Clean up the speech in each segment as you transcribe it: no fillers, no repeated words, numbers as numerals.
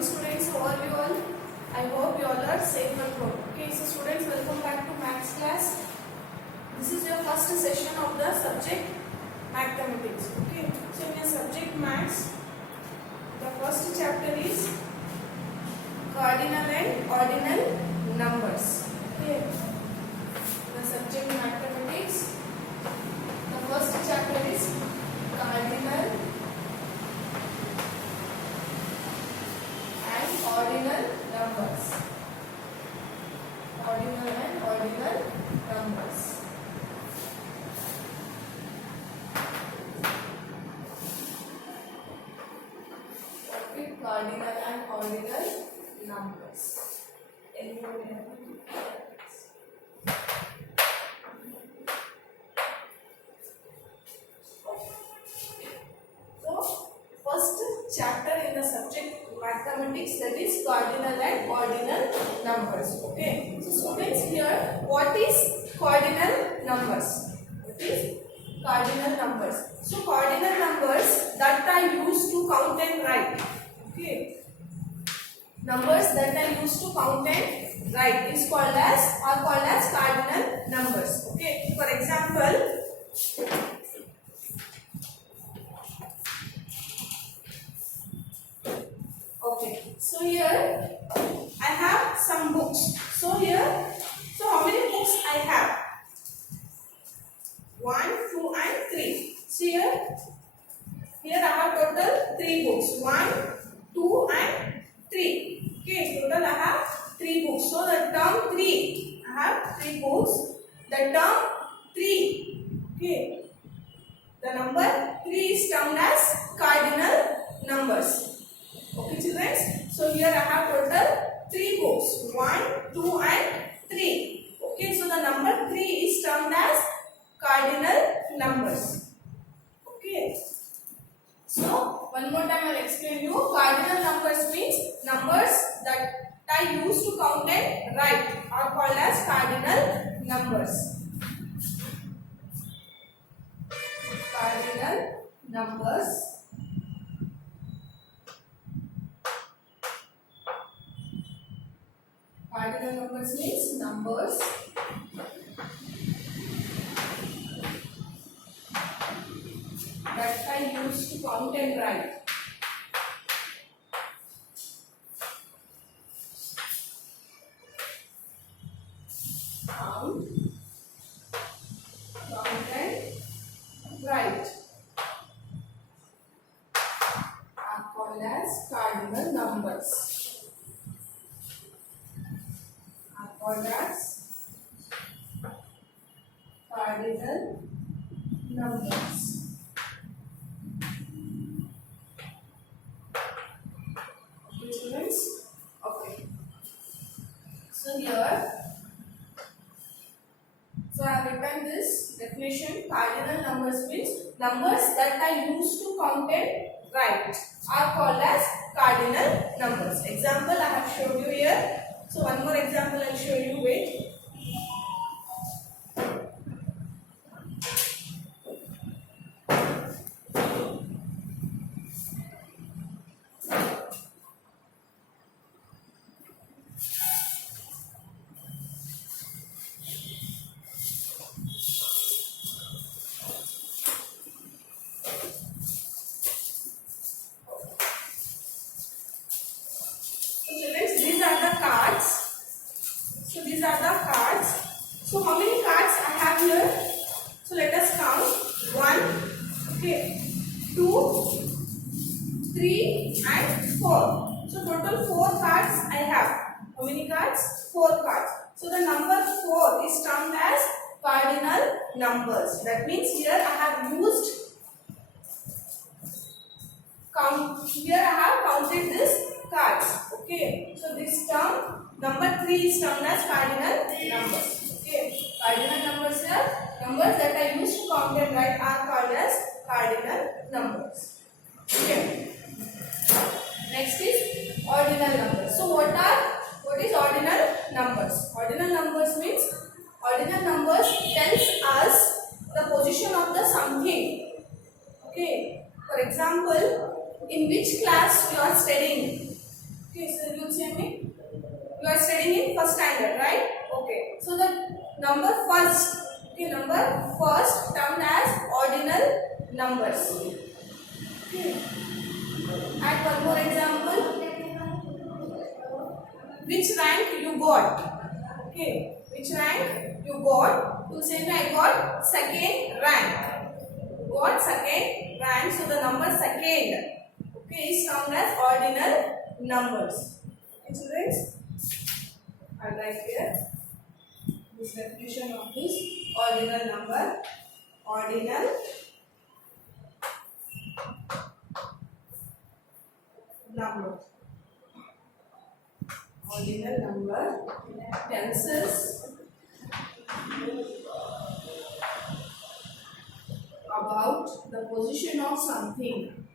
morning students, how are you all? I hope you all are safe and good. Okay, so students, welcome back to maths class. This is your first session of the subject mathematics. Okay, so in your subject maths, the first chapter is cardinal and ordinal numbers. Okay, the subject mathematics, the first chapter is cardinal ordinal numbers. Ordinal and ordinal numbers. Okay, cardinal and ordinal numbers. Anybody have any questions? So, first chapter in the subject mathematics, that is cardinal and ordinal numbers. Okay, so students, here what is cardinal numbers? What is cardinal numbers? So cardinal numbers that are used to count and write. Okay, numbers that are used to count and write is called as cardinal numbers. Okay, for example, okay, so here I have some books. So how many books I have? 1, 2 and 3. So here I have total 3 books. 1, 2 and 3. Okay, total I have 3 books. So the term 3, I have 3 books. The term 3, okay, the number 3 is termed as cardinal numbers. Okay, children. So here I have total 3 books. 1, 2 and 3. Okay, so the number 3 is termed as cardinal numbers. Okay. So one more time I will explain you. Cardinal numbers means numbers that are used to count and write are called as cardinal numbers. Cardinal numbers. Cardinal numbers means numbers that are used to count and write. Count and write are called as cardinal numbers. Called as cardinal numbers. Okay, students? Okay. So here, so I have written this definition. Cardinal numbers means numbers that are used to count and write are called as cardinal numbers. Example I have showed you here. So one more example I'll show you. Wait. These are the cards. So these are the cards. So how many cards I have here? So let us count. 1, okay, 2, 3 and 4. So total 4 cards I have. How many cards? 4 cards. So the number 4 is termed as cardinal numbers. That means here I have used Here I have counted this cards. Okay, so this term number 3 is termed as cardinal numbers. Okay, cardinal numbers are numbers that are used to count and write are called as cardinal numbers. Okay, next is ordinal numbers. So what is ordinal numbers? Ordinal numbers means ordinal numbers tells us the position of the something. Okay, for example, in which class you are studying. Okay, number first. Okay, number first termed as ordinal numbers. Okay. And one more example. Which rank you got? Okay, which rank you got? You say I got second rank. Got second rank, so the number second, okay, is termed as ordinal numbers. Okay, students, I'll write here this definition of this ordinal number. Ordinal number. Ordinal number tells us about the position of something.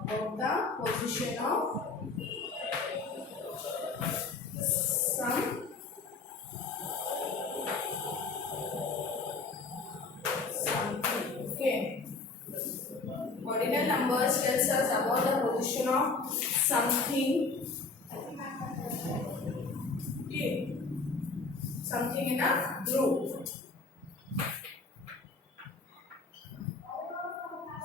About the position of something. Okay. Ordinal numbers tells us about the position of something. Okay. Something in a group.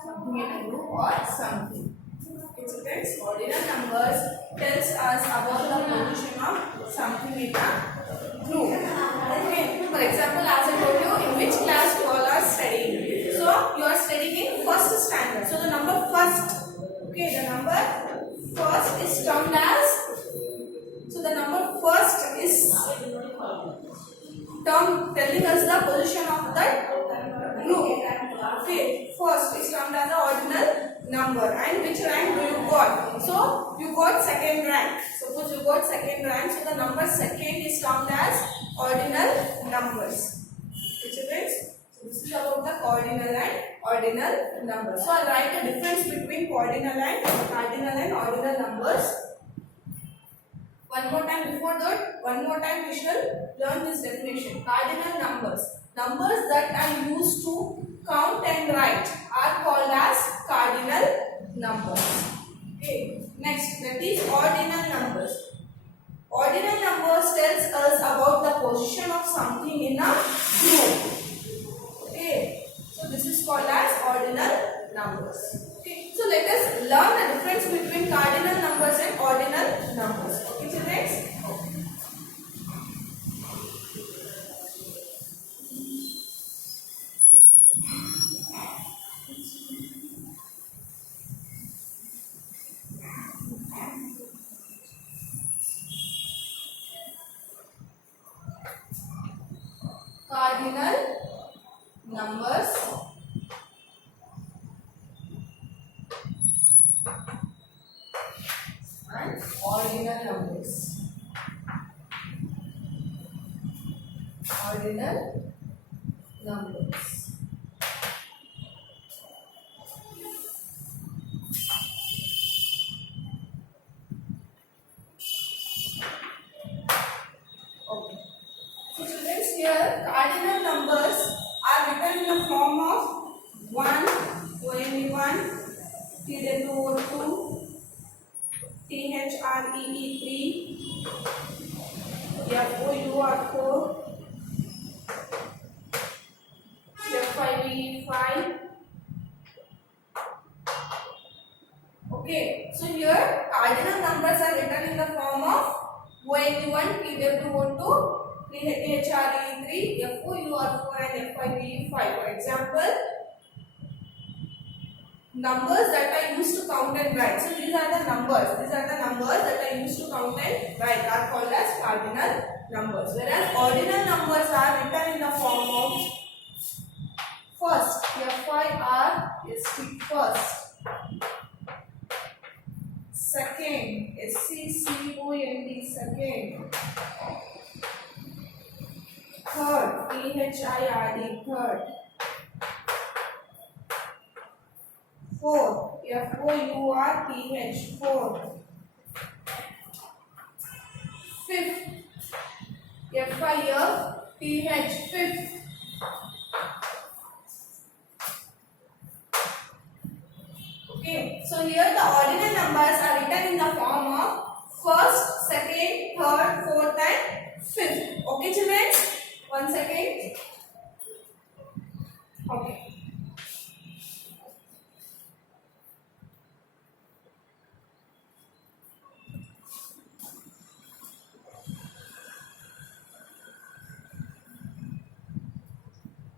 Something in a group or something. Okay, students, ordinal numbers tells us about the position of something in a group. Okay. For example, as I told you, in which class you all are studying. So you are studying in first standard. So the number first. Okay, the number first is termed as. So the number first is term telling us the position of that group. Okay, first is termed as the ordinal number. And which rank do you got? So you got second rank. Suppose you got second rank, so the number second is termed as ordinal numbers. Which is so this is about the cardinal and ordinal numbers. So I'll write the difference between cardinal and ordinal numbers. One more time before that, one more time we shall learn this definition. Cardinal numbers. Numbers that are used to count and write are called as cardinal numbers. Okay. Next, that is ordinal numbers. Ordinal numbers tells us about the position of something in a group. Okay. So this is called as ordinal numbers. Okay. So let us learn the difference between cardinal numbers and ordinal numbers. Okay, so next. Cardinal numbers and ordinal numbers. Ordinal numbers. Okay. So students, here cardinal numbers are written in the form of 1, ONE1, TWO2, THREE3, FOUR4, F5VE5. Okay, so here cardinal numbers are written in the form of ONE1, TWO2, THREE3, FOUR4 and F5VE5. For example, numbers that are used to count and write. So these are the numbers. These are the numbers that are used to count and write are called as cardinal numbers. Whereas ordinal numbers are written in the form of first. FIR is first. Second. SCCOND second. Third. THIRD third. Fourth, FOURTH, fourth. Fifth, FIFTH, fifth. Okay, so here the ordinal numbers are written in the form of first, second, third, fourth and fifth. Okay, children? 1 second. Okay.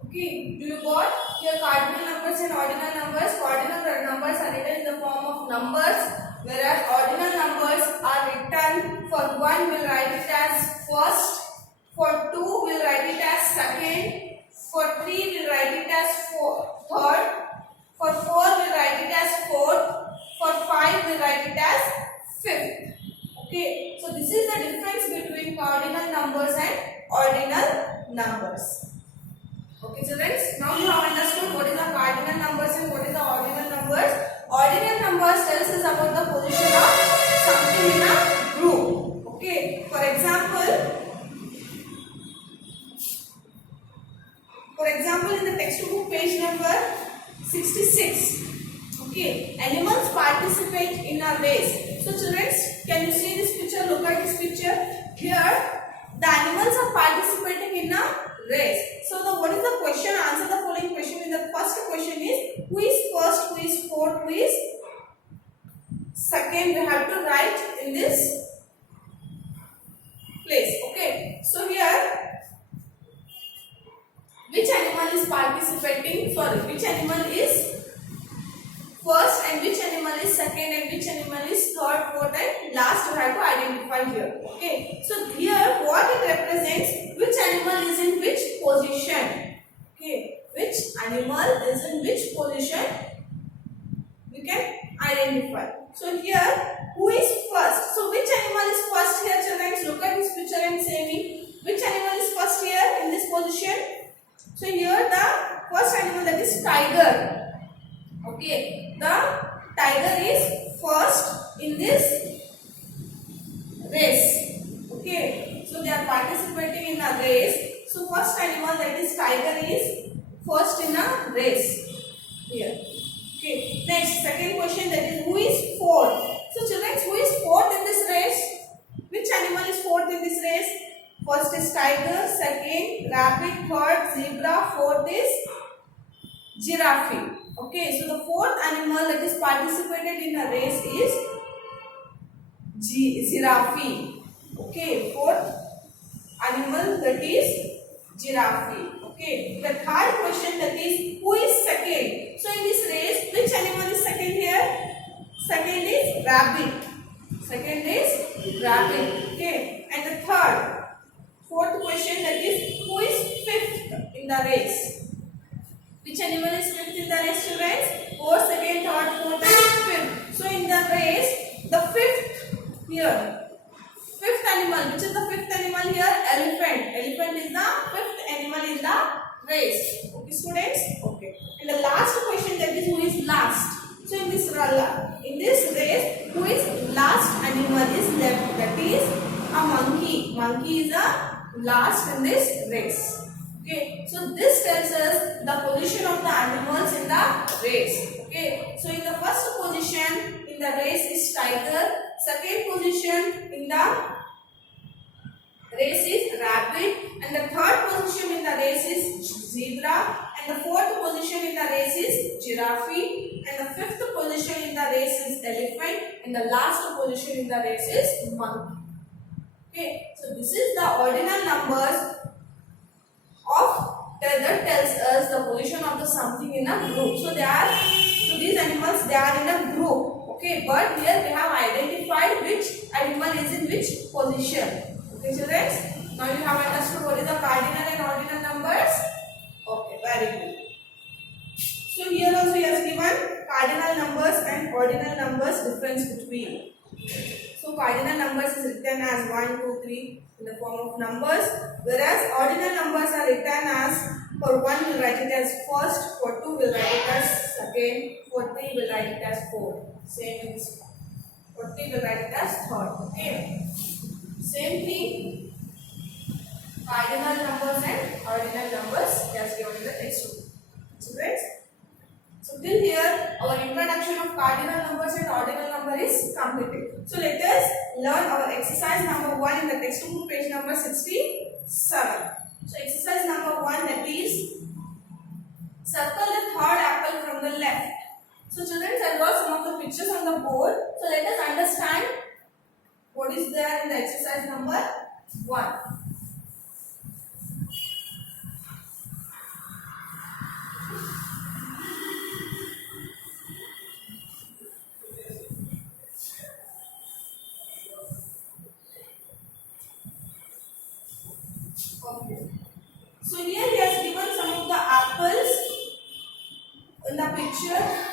Okay, do you got here cardinal numbers and ordinal numbers? Cardinal numbers are written in the form of numbers, whereas ordinal numbers are written for 1 will write it as first, for 2 will write it as second, for 3 will write it as third, for 4 will write it as fourth, for 5 will write it as fifth. Okay, so this is the difference between cardinal numbers and ordinal numbers. Okay, children, now you have understood what is the cardinal numbers and what is the ordinal numbers. Ordinal numbers tells us about the position of something in a group. Okay, for example, in the textbook page number 66. Okay, animals participate in a race. So, children, can you see this picture? Look at this picture. Here, the animals are participating in a race. So what is the question? Answer the following question. In the first question is who is first, who is fourth, who is second. We have to write in this place. Okay. So here which animal is participating? Sorry, which animal is first and which animal is second and which animal is third, fourth and last we have to identify here. Okay. So here what it represents, which animal is in which position. Okay. Which animal is in which position we can identify. So here who is first? So which animal is first here, children? Look at this picture and say me. Which animal is first here in this position? So here the first animal, that is tiger. Okay, the tiger is first in this race. Okay, so they are participating in a race. So first animal, that is tiger, is first in a race here. Okay, next second question, that is who is fourth? So children, who is fourth in this race? Which animal is fourth in this race? First is tiger, second rabbit, third zebra, fourth is giraffe. Okay, so the fourth animal that is participated in a race is giraffe. Okay, fourth animal, that is giraffe. Okay, the third question, that is who is second? So in this race, which animal is second here? Second is rabbit. Second is rabbit. Okay, and the fourth question, that is who is fifth in the race? Which animal is fifth in the race, children? Fourth, second, third, fourth and fifth. So in the race, the fifth here, fifth animal, which is the fifth animal here? Elephant. Elephant is the fifth animal in the race. Okay, students? Okay. And the last question, that is who is last? So in this race, who is last animal is left? That is a monkey. Monkey is the last in this race. Okay, so this tells us the position of the animals in the race. Okay, so in the first position in the race is tiger, second position in the race is rabbit, and the third position in the race is zebra, and the fourth position in the race is giraffe, and the fifth position in the race is elephant, and the last position in the race is monkey. Okay, so this is the ordinal numbers that tells us the position of the something in a group. So these animals, they are in a group. Okay, but here we have identified which animal is in which position. Okay, children. Now you have understood what is the cardinal and ordinal numbers. Okay, very good. So here also he has given cardinal numbers and ordinal numbers difference between. So cardinal numbers is written as 1, 2, 3 in the form of numbers, whereas ordinal numbers are written as, for 1 we'll write it as first, for 2 we'll write it as second, for 3 we'll write it as fourth. Same in this one. For 3 we'll write it as third. Okay. Same thing. Cardinal numbers and ordinal numbers as given in the textbook. So till here our introduction of cardinal numbers and ordinal number is completed. So let us learn our exercise number 1 in the textbook, page number 67. So exercise number 1, that is circle the third apple from the left. So children, I draw some of the pictures on the board. So let us understand what is there in the exercise number 1. Okay. So here he has given some of the apples in the picture.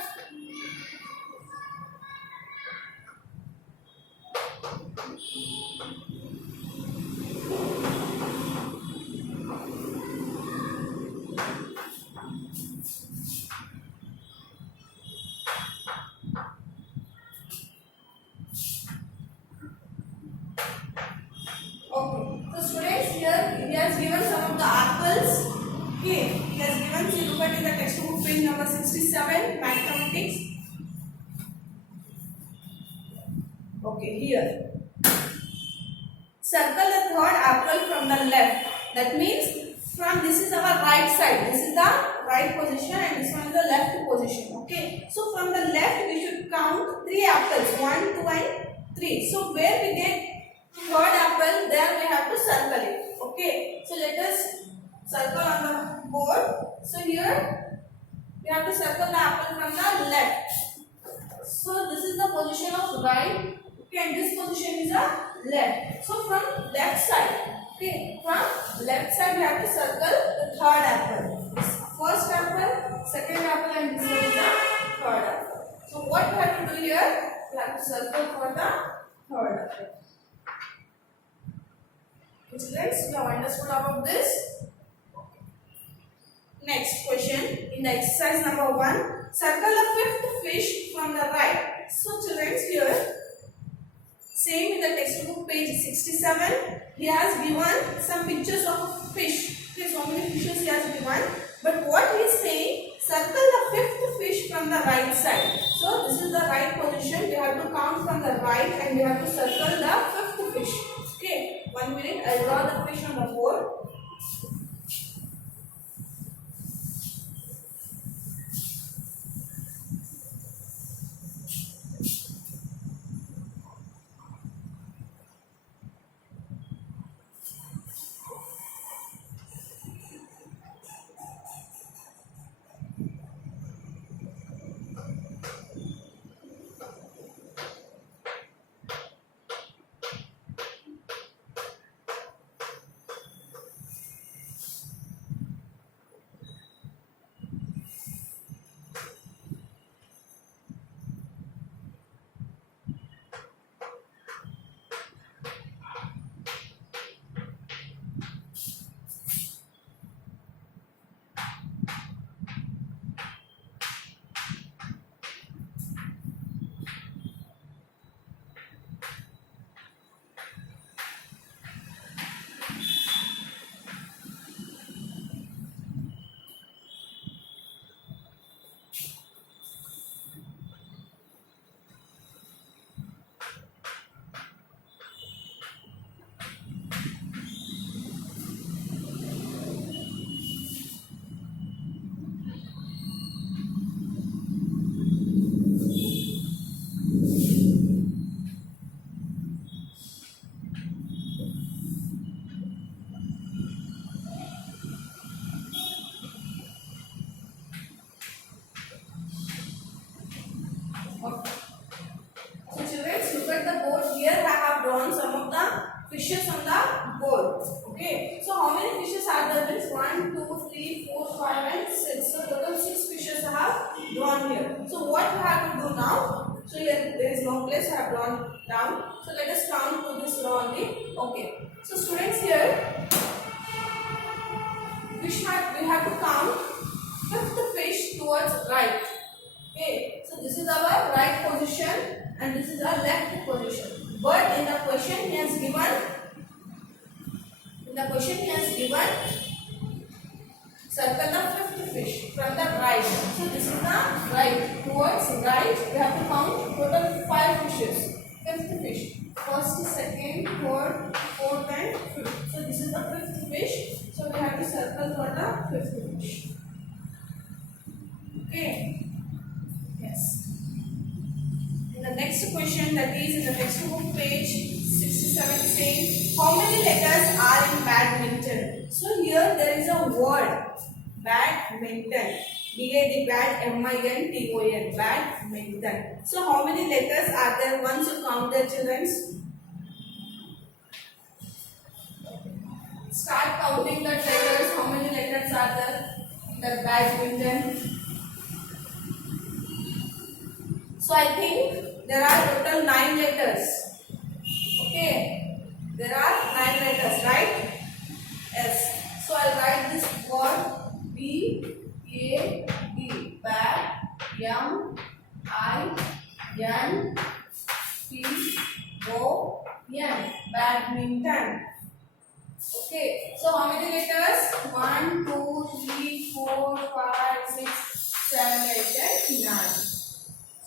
Okay, so students, here he has given some of the apples. Okay, he has given, see, look at in the textbook, page number 67, mathematics. Okay, here. Circle the third apple from the left. That means from this is our right side. This is the right position and this one is the left position. Okay, so from the left we should count 3 apples. 1, 2 and 3. So where we get third apple, there we have to circle it. Okay, so let us circle on the board. So here we have to circle the apple from the left. So this is the position of right. Okay, and this position is a left. So from left side. Okay, from left side we have to circle the third apple. First apple, second apple, and this one is the third apple. So what we have to do here? We have to circle for the third apple. Students, you have understood about this? Next question in the exercise number 1. Circle the fifth fish from the right. So children, here same in the textbook, page 67. He has given some pictures of fish. Okay, so many fishes he has given. But what he is saying, circle the fifth fish from the right side. So this is the right position. We have to count from the right and we have to circle the fifth fish. Okay. 1 minute, I will draw the fish on the board. Okay. So children, look at the board. Here I have drawn some of the fishes on the board. Okay. So how many fishes are there? Means 1, 2, 3, 4, 5 and 6. So total 6 fishes I have drawn here. So what we have to do now? So here there is no place I have drawn down. So let us count to this row only. Okay. So students, here we have to count fifth fish towards right. Okay, so this is our right position and this is our left position. But in the question he has given circle the fifth fish from the right right. So this is the right. Towards right, we have to count total 5 fishes. Fifth fish. First, second, third, fourth, and fifth. So this is the fifth fish. So we have to circle for the fifth fish. Okay. Yes. In the next question, that is in the textbook page 67, saying how many letters are in badminton? So here there is a word badminton. B-A-D, bad, M-I-N-T-O-N, badminton. So how many letters are there? Once you count the children, start counting the letters. How many letters are there in the badminton? So I think there are total 9 letters. Okay, there are 9 letters, right? Yes. So I'll write this word B A D, bad, M I N T O N, badminton. Okay. So how many letters? 1, 2, 3, 4, 5, 6, 7, 8, and 9.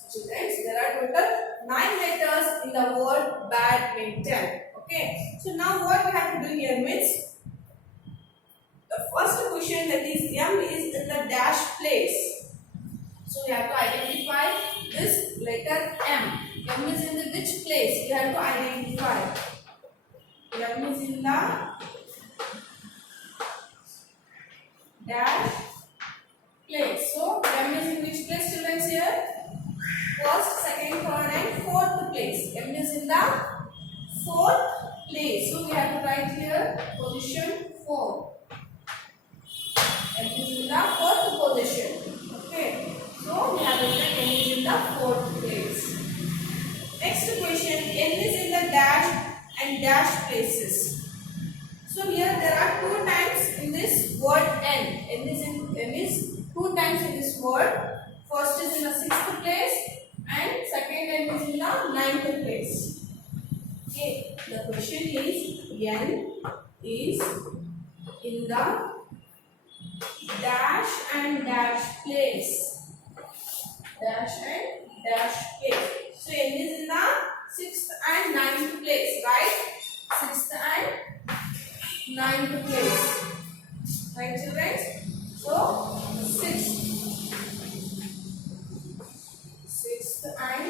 Students, there are total 9 letters in the word badminton. Okay. So now what we have to do here means the first question, that is M is in the dash place. So we have to identify this letter M. M is in the which place? We have to identify. M is in the dash place. So M is in which place, students, here? First, second, third, and fourth place. M is in the fourth place. So we have to write here position 4. M is in the fourth position. Okay. So we have written M is in the fourth place. Next question, N is in the dash and dash places. So here there are 2 times in this word N. N is 2 times in this word. First is in the 6th place and second N is in the 9th place. Okay. The question is N is in the dash and dash place. Dash and dash place. So N is in the 6th and 9th place, right? 6th and 9th place. Right, children? So 6th and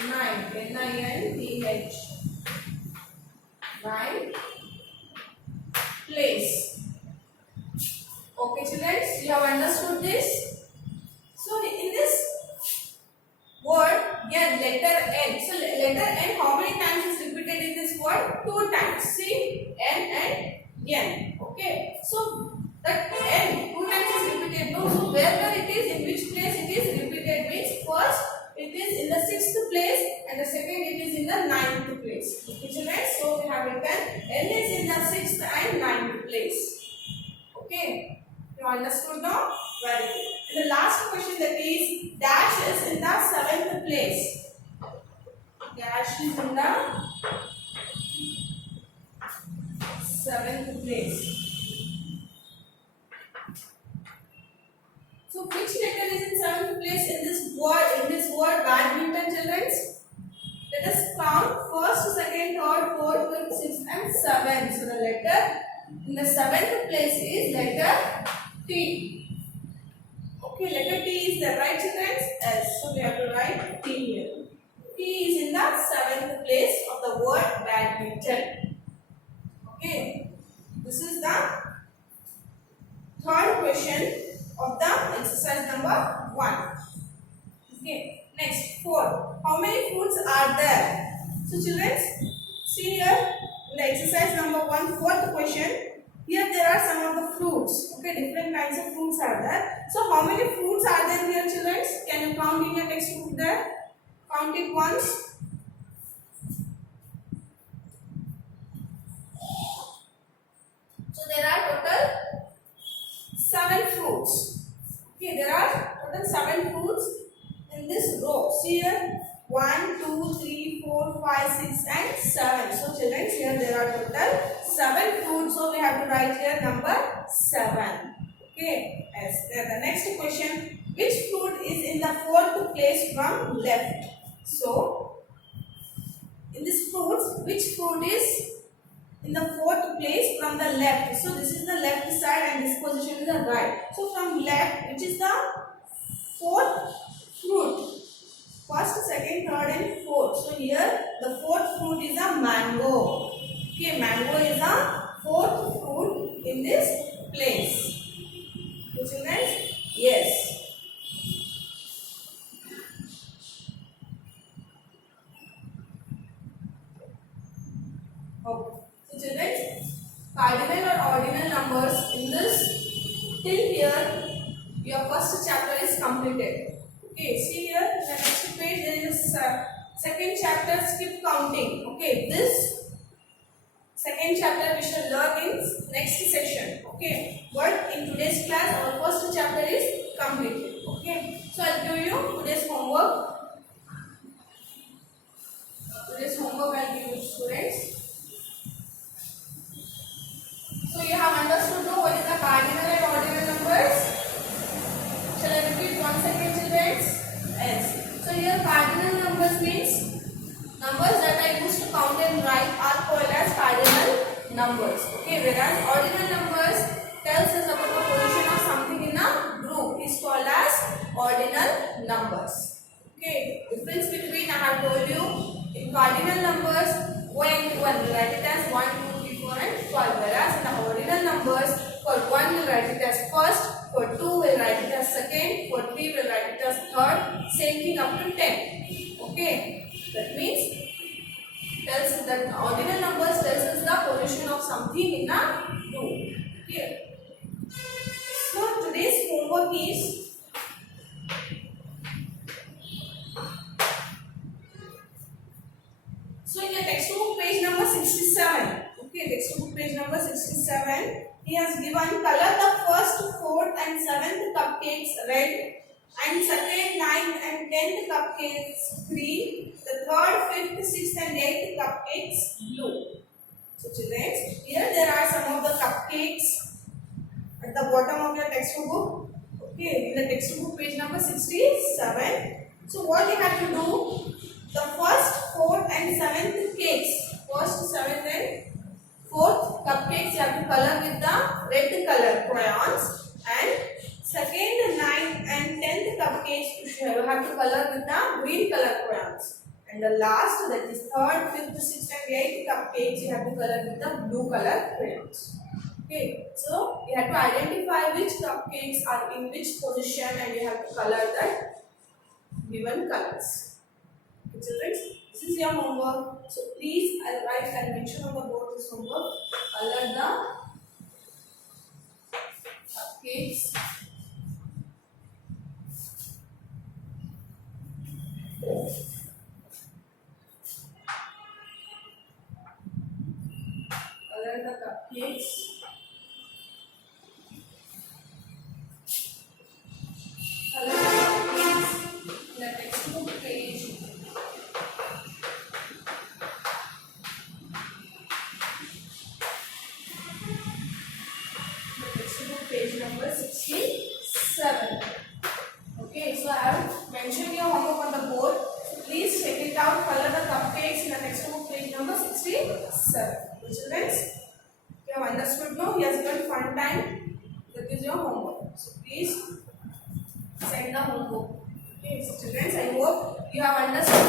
9th. N-I-N-T-H. 9th place. Okay, children, you have understood this? So in this word, here letter N. So letter N, how many times is repeated in this word? 2 times. See, N and N. Okay. So that N 2 times is repeated. No. So wherever it is, in which place it is repeated means first it is in the 6th place and the second it is in the 9th place. Okay, children. So we have written N is in the 6th and 9th place. Okay. You understood now? Very good. And the last question, that is dash is in the 7th place. Dash is in the 7th place. So which letter is in 7th place in this word badminton, children? Let us count first, second, third, fourth, fifth, sixth, and 7th. So the letter in the 7th place is letter T. Okay, letter T is the right, children? Yes. So we have to write T here. T is in the 7th place of the word badminton. Okay. This is the third question of the exercise number 1. Okay. Next, 4. How many fruits are there? So children, see here in the exercise number 1, fourth question. Here there are some of the fruits. Okay, different kinds of fruits are there. So how many fruits are there here, children? Can you count in your textbook there? Count it once. So there are total 7 fruits. Okay, there are total 7 fruits in this row. See here, 1, 2, 3, 4, 5, 6, and 7. So children, here there are total 7 fruits. So we have to write here number 7. Okay, yes. The next question, which fruit is in the fourth place from left? So, in this fruit, which fruit is in the fourth place from the left? So, this is the left side and this position is the right. So, from left, which is the fourth fruit? First, second, third and fourth. So, here the fourth fruit is a mango. Okay, mango is a fourth fruit in this place. Children? Yes. Okay. So children, cardinal or ordinal numbers in this till here your first chapter is completed. Okay, see here the next page there is a second chapter, skip counting. Okay, this second chapter we shall learn in next session. Okay, but in today's class our first chapter is completed. Okay, so I'll give you today's homework. Today's homework I'll give you students. So you have understood now what is the cardinal and ordinal numbers? Shall I repeat once again, children? Yes. So here cardinal numbers means numbers that are used to count and write are called as cardinal numbers. Okay, whereas ordinal numbers tells us about the position of something in a group is called as ordinal numbers. Okay, difference between I have told you in cardinal numbers when we write it as 1, 2, 3, 4 and 5, whereas in the ordinal numbers for 1 we'll write it as first, for 2 we'll write it as second, for 3 we'll write it as third, same thing up to 10. Okay, that means tells us that ordinal numbers tells us the position of something in a group. Here. So today's homework is so in your textbook page number 67. Okay, textbook page number 67. He has given color the first, fourth and seventh cupcakes red, and second, ninth and 10th cupcakes green, the third, fifth, sixth and 8th cupcakes blue. So children, here there are some of the cupcakes at the bottom of your textbook. Okay, in the textbook page number 67. So what you have to do, the first, fourth and seventh cakes, first, seventh and fourth cupcakes you have to color with the red color crayons, and second, ninth and 10th cupcakes you have to color with the green color crayons. And the last, that is third, fifth, sixth and 8th cupcakes you have to color with the blue color crayons. Okay, so you have to identify which cupcakes are in which position and you have to color that given colors. Okay, children, this is your homework. So please, I'll write and mention on the board this homework. Color the cupcakes. Color the cupcakes. Color the cupcakes in the textbook page. Page number 67. Okay, so I have mentioned your homework on the board. So please check it out. Color the cupcakes in the textbook page number 67. Children, you have understood now. He has given fun time. That is your homework. So please send the homework. Okay, so children, I hope you have understood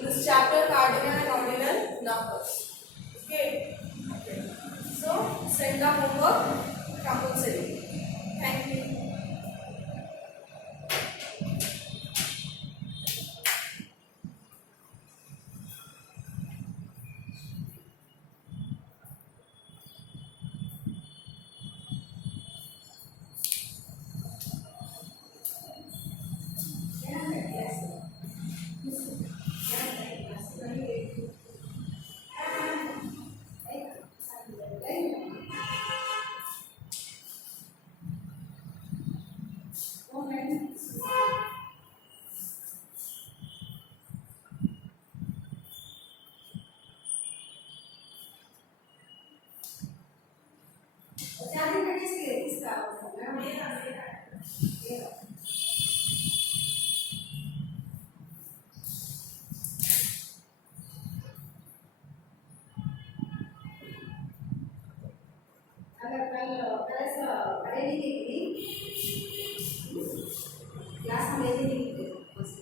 this chapter, cardinal and ordinal numbers. Okay. So send the homework compulsory. Thank you. अगर कल अरे नहीं class में ले नहीं बस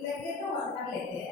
लेके तो कर लेते